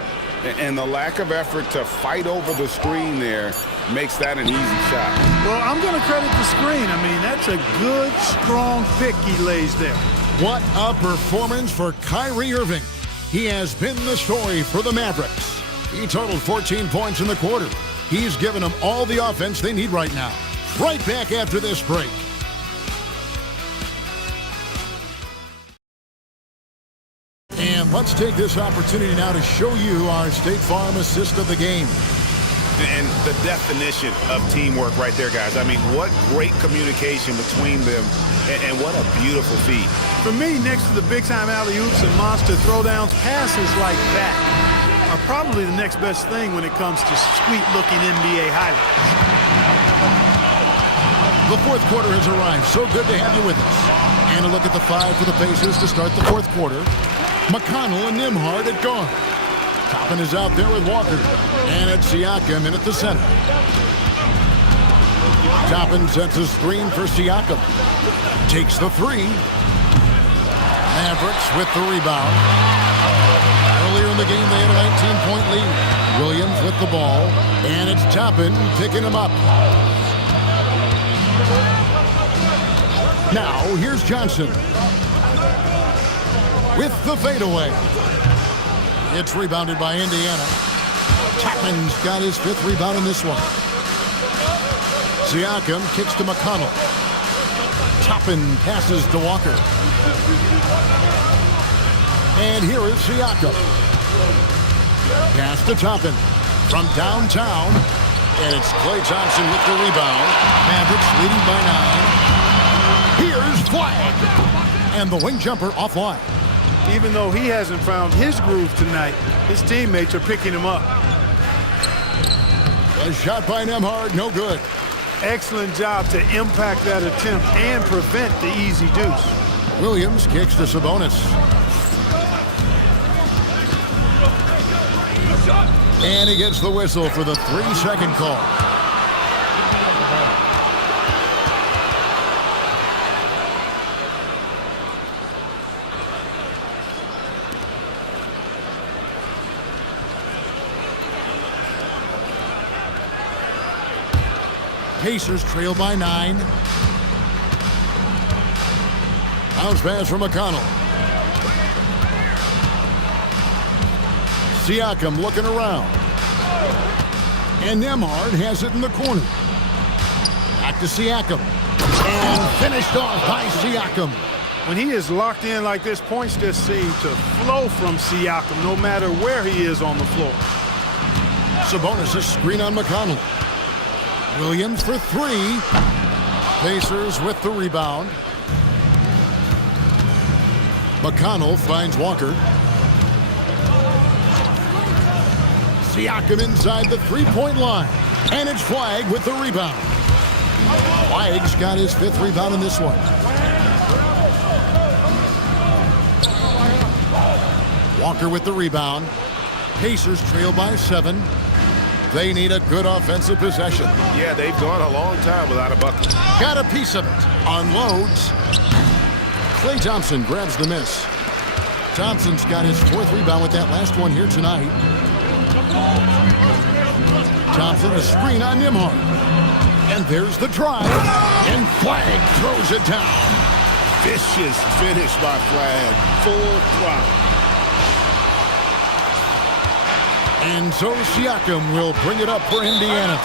And the lack of effort to fight over the screen there makes that an easy shot. Well, I'm going to credit the screen. I mean, that's a good, strong pick he lays there. What a performance for Kyrie Irving. He has been the story for the Mavericks. He totaled 14 points in the quarter. He's given them all the offense they need right now. Right back after this break. And let's take this opportunity now to show you our State Farm assist of the game. And the definition of teamwork right there, guys. I mean, what great communication between them, and what a beautiful feed. For me, next to the big-time alley-oops and monster throwdowns, passes like that are probably the next best thing when it comes to sweet-looking NBA highlights. The fourth quarter has arrived. So good to have you with us. And a look at the 5 for the Pacers to start the fourth quarter. McConnell and Nembhard at guard. Toppin is out there with Walker. And it's Siakam in at the center. Toppin sets a screen for Siakam. Takes the 3. Mavericks with the rebound. Earlier in the game, they had a 19-point lead. Williams with the ball. And it's Toppin picking him up. Now, here's Johnson. With the fadeaway. It's rebounded by Indiana. Toppin's got his 5th rebound in this one. Siakam kicks to McConnell. Toppin passes to Walker. And here is Siakam. Pass to Toppin from downtown. And it's Klay Thompson with the rebound. Mavericks leading by 9. Here's Flag. And the wing jumper offline. Even though he hasn't found his groove tonight, his teammates are picking him up. A shot by Nembhard, no good. Excellent job to impact that attempt and prevent the easy deuce. Williams kicks to Sabonis. And he gets the whistle for the 3-second call. Pacers trail by 9. Bounce pass from McConnell. Siakam looking around. And Nembhard has it in the corner. Back to Siakam. And finished off by Siakam. When he is locked in like this, points just seem to flow from Siakam no matter where he is on the floor. Sabonis' screen on McConnell. Williams for 3. Pacers with the rebound. McConnell finds Walker. Siakam inside the 3-point line. And it's Flag with the rebound. Flag's got his 5th rebound in this one. Walker with the rebound. Pacers trail by 7. They need a good offensive possession. Yeah, they've gone a long time without a bucket. Got a piece of it. Unloads. Klay Thompson grabs the miss. Thompson's got his 4th rebound with that last one here tonight. Thompson, a screen on Nembhard. And there's the drive. And Flagg throws it down. Vicious finish by Flagg. Full throttle. And so Siakam will bring it up for Indiana.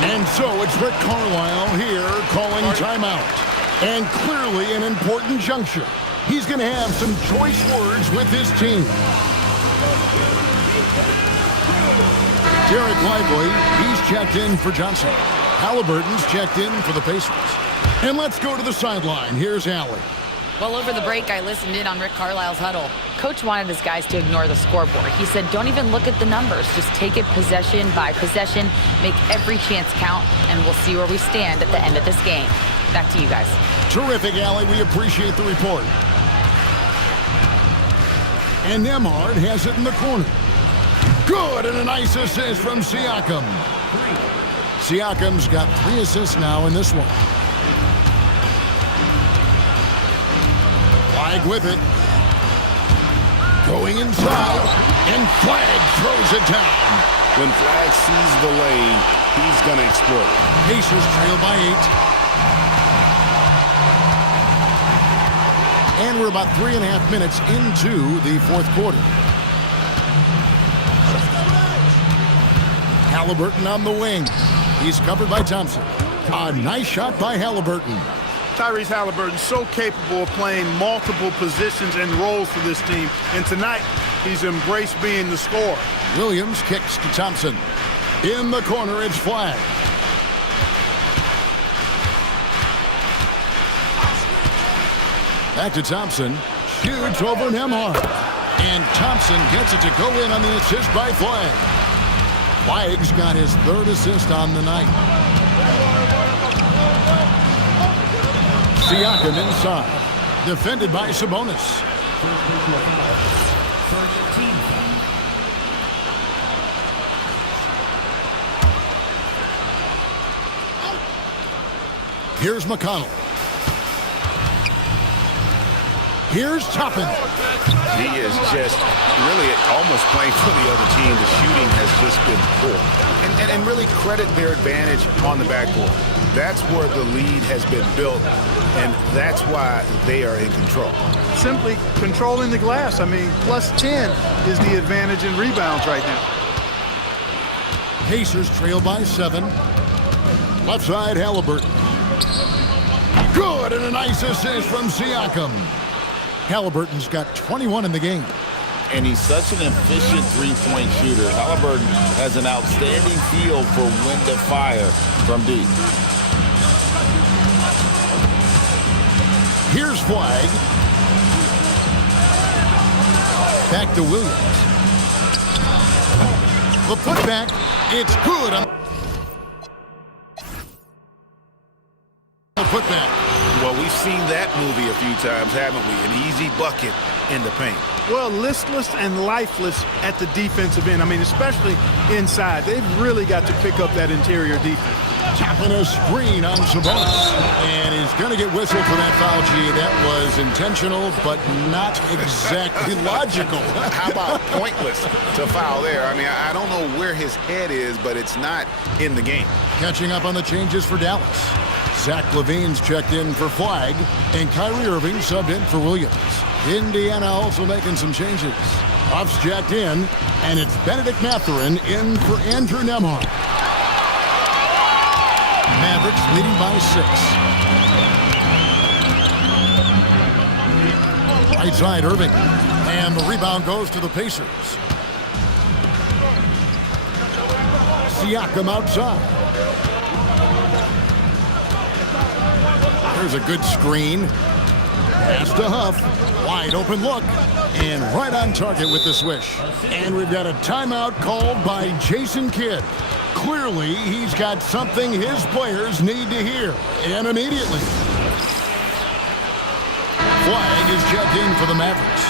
And so it's Rick Carlisle here calling timeout. And clearly an important juncture. He's going to have some choice words with his team. Derek Lively, he's checked in for Johnson. Halliburton's checked in for the Pacers. And let's go to the sideline. Here's Allie. Well, over the break, I listened in on Rick Carlisle's huddle. Coach wanted his guys to ignore the scoreboard. He said, don't even look at the numbers. Just take it possession by possession, make every chance count, and we'll see where we stand at the end of this game. Back to you guys. Terrific, Allie. We appreciate the report. And Nembhard has it in the corner. Good, and a nice assist from Siakam. Siakam's got 3 assists now in this one. Flagg with it. Going inside, and Flagg throws it down. When Flagg sees the lane, he's going to exploit it. Pacers trail by 8. And we're about 3.5 minutes into the 4th quarter. Halliburton on the wing. He's covered by Thompson. A nice shot by Halliburton. Tyrese Halliburton so capable of playing multiple positions and roles for this team. And tonight, he's embraced being the scorer. Williams kicks to Thompson. In the corner, it's Flagg. Back to Thompson. Shoots over Nembhard. And Thompson gets it to go in on the assist by Flagg. Flagg's got his 3rd assist on the night. Siakam inside. Defended by Sabonis. Here's McConnell. Here's Toppin. He is just really almost playing for the other team. The shooting has just been poor. And really credit their advantage on the backboard. That's where the lead has been built, and that's why they are in control. Simply controlling the glass. I mean, +10 is the advantage in rebounds right now. Pacers trail by 7. Left side, Halliburton. Good, and a nice assist from Siakam. Halliburton's got 21 in the game. And he's such an efficient three-point shooter. Halliburton has an outstanding feel for when to fire from deep. Here's Flagg. Back to Williams. The putback, it's good. The putback. Well, we've seen that movie a few times, haven't we? An easy bucket in the paint. Well, listless and lifeless at the defensive end. I mean, especially inside. They've really got to pick up that interior defense. Tapping a screen on Sabonis. And he's going to get whistled for that foul, G. That was intentional, but not exactly logical. How about pointless to foul there? I mean, I don't know where his head is, but it's not in the game. Catching up on the changes for Dallas. Zach LaVine's checked in for Flagg, and Kyrie Irving subbed in for Williams. Indiana also making some changes. Huff's checked in, and it's Benedict Mathurin in for Andrew Nembhard. Mavericks leading by 6. Right side, Irving. And the rebound goes to the Pacers. Siakam outside. There's a good screen. Pass to Huff. Wide open look. And right on target with the swish. And we've got a timeout called by Jason Kidd. Clearly, he's got something his players need to hear. And immediately. Flagg is checked in for the Mavericks.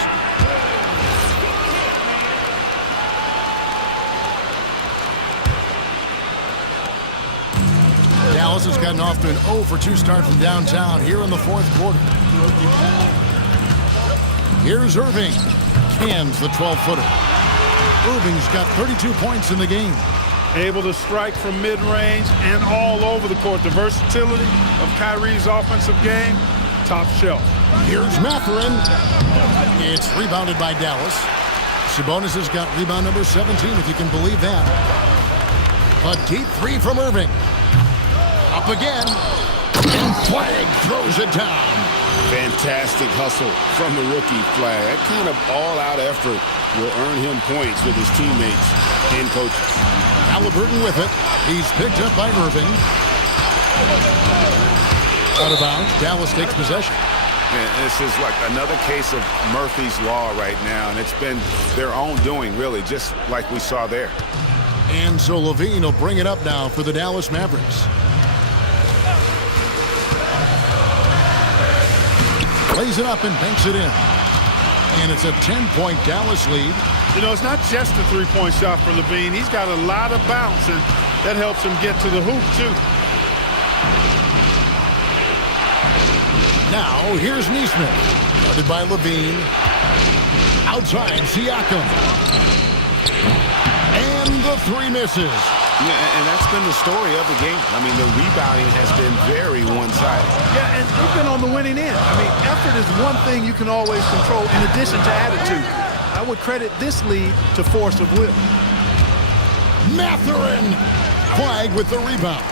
Dallas has gotten off to an 0 for 2 start from downtown here in the fourth quarter. Here's Irving. Cans the 12-footer. Irving's got 32 points in the game. Able to strike from mid-range and all over the court. The versatility of Kyrie's offensive game, top shelf. Here's Mathurin. It's rebounded by Dallas. Sabonis has got rebound number 17, if you can believe that. A deep three from Irving. Up again. And Flag throws it down. Fantastic hustle from the rookie Flag. That kind of all-out effort will earn him points with his teammates and coaches. Halliburton with it. He's picked up by Irving. Out of bounds. Dallas takes possession. And this is like another case of Murphy's Law right now, and it's been their own doing, really, just like we saw there. And so Levine will bring it up now for the Dallas Mavericks. Plays it up and banks it in. And it's a 10-point Dallas lead. You know, it's not just a three-point shot for Levine. He's got a lot of bounce, and that helps him get to the hoop, too. Now, here's Neesmith. Guarded by Levine. Outside, Siakam. And the three misses. Yeah, and that's been the story of the game. I mean, the rebounding has been very one-sided. Yeah, and they've been on the winning end. I mean, effort is one thing you can always control in addition to attitude. I would credit this lead to force of will. Mathurin. Flag with the rebound.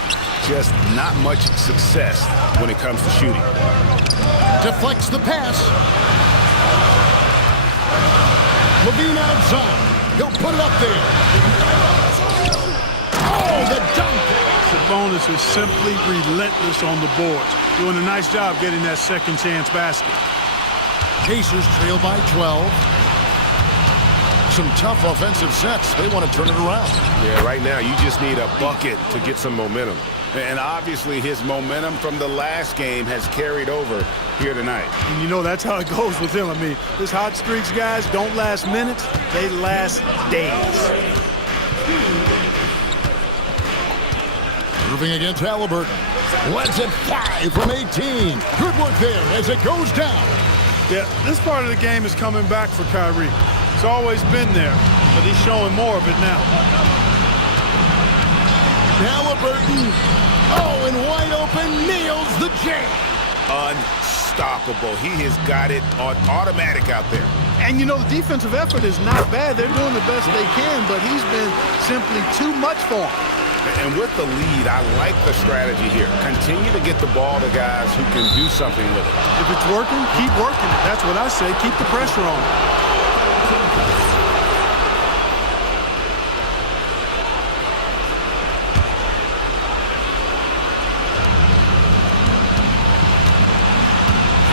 Just not much success when it comes to shooting. Deflects the pass. Levine outside. He'll put it up there. Oh, the dunk. Sabonis is simply relentless on the boards. Doing a nice job getting that second chance basket. Pacers trail by 12. Some tough offensive sets. They want to turn it around. Yeah, right now you just need a bucket to get some momentum. And obviously his momentum from the last game has carried over here tonight. And you know that's how it goes with him. I mean, his hot streaks, guys, don't last minutes. They last days. Moving against Halliburton. Lets it fly from 18. Good work there as it goes down. Yeah, this part of the game is coming back for Kyrie. It's always been there, but he's showing more of it now. Halliburton. Oh, and wide open, nails the jam. Unstoppable. He has got it on automatic out there. And, you know, the defensive effort is not bad. They're doing the best they can, but he's been simply too much for him. And with the lead, I like the strategy here. Continue to get the ball to guys who can do something with it. If it's working, keep working it. That's what I say. Keep the pressure on him.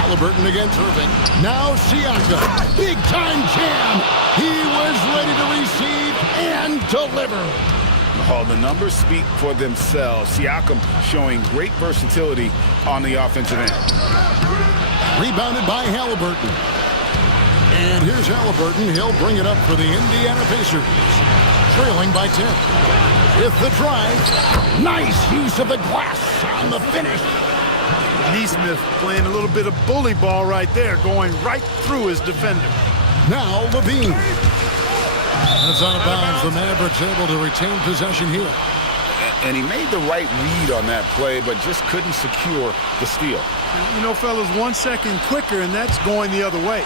Halliburton against Irving. Now Siakam. Big time jam. He was ready to receive and deliver. Oh, the numbers speak for themselves. Siakam showing great versatility on the offensive end. Rebounded by Halliburton. And here's Halliburton. He'll bring it up for the Indiana Pacers. Trailing by 10. With the drive. Nice use of the glass on the finish. Neesmith playing a little bit of bully ball right there, going right through his defender. Now Levine. That's out of bounds. The Mavericks able to retain possession here. And he made the right read on that play, but just couldn't secure the steal. You know, fellas, 1 second quicker, and that's going the other way.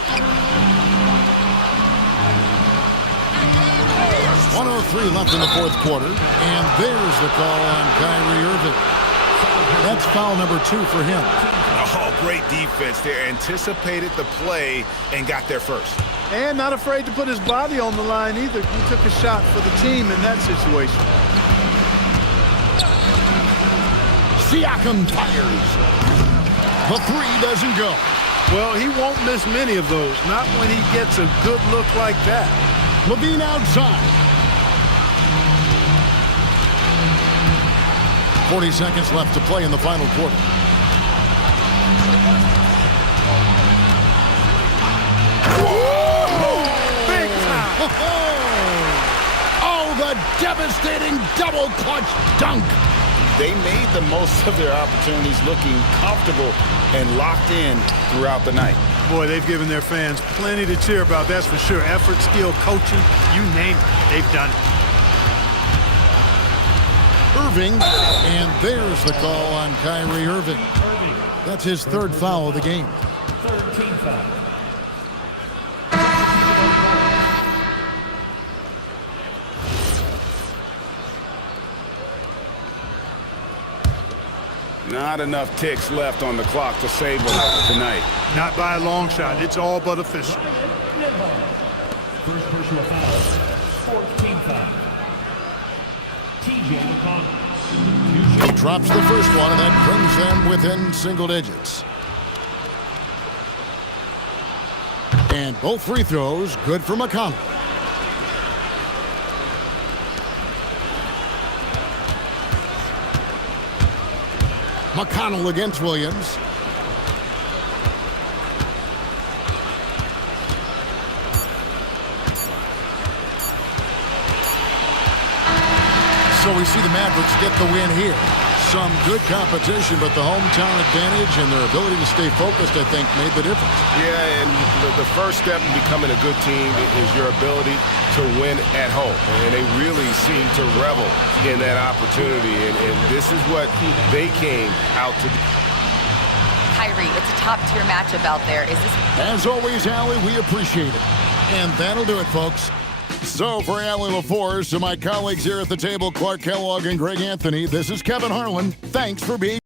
1:03 left in the fourth quarter. And there's the call on Kyrie Irving. That's foul number 2 for him. Oh, great defense there. Anticipated the play and got there first. And not afraid to put his body on the line either. He took a shot for the team in that situation. Siakam fires. The three doesn't go. Well, he won't miss many of those. Not when he gets a good look like that. Levine outside. 40 seconds left to play in the final quarter. Big time. Oh, the devastating double clutch dunk. they made the most of their opportunities, looking comfortable and locked in throughout the night. Boy, they've given their fans plenty to cheer about, that's for sure. Effort, skill, coaching, you name it, they've done it. Irving, and there's the call on Kyrie Irving. That's his third foul of the game. Third team foul. Not enough ticks left on the clock to save them tonight. Not by a long shot. It's all but official. First personal foul. Fourth team foul. TJ McConnell. He drops the first one, and that brings them within single digits. And both free throws good for McConnell. McConnell against Williams. So we see the Mavericks get the win here. Some good competition, but the hometown advantage and their ability to stay focused, I think, made the difference. Yeah, and the first step in becoming a good team is your ability to win at home. And they really seem to revel in that opportunity. And this is what they came out to do. Kyrie, it's a top-tier matchup out there. Is this... As always, Allie, we appreciate it. And that'll do it, folks. So for Allie LaForce, to my colleagues here at the table, Clark Kellogg and Greg Anthony, this is Kevin Harlan. Thanks for being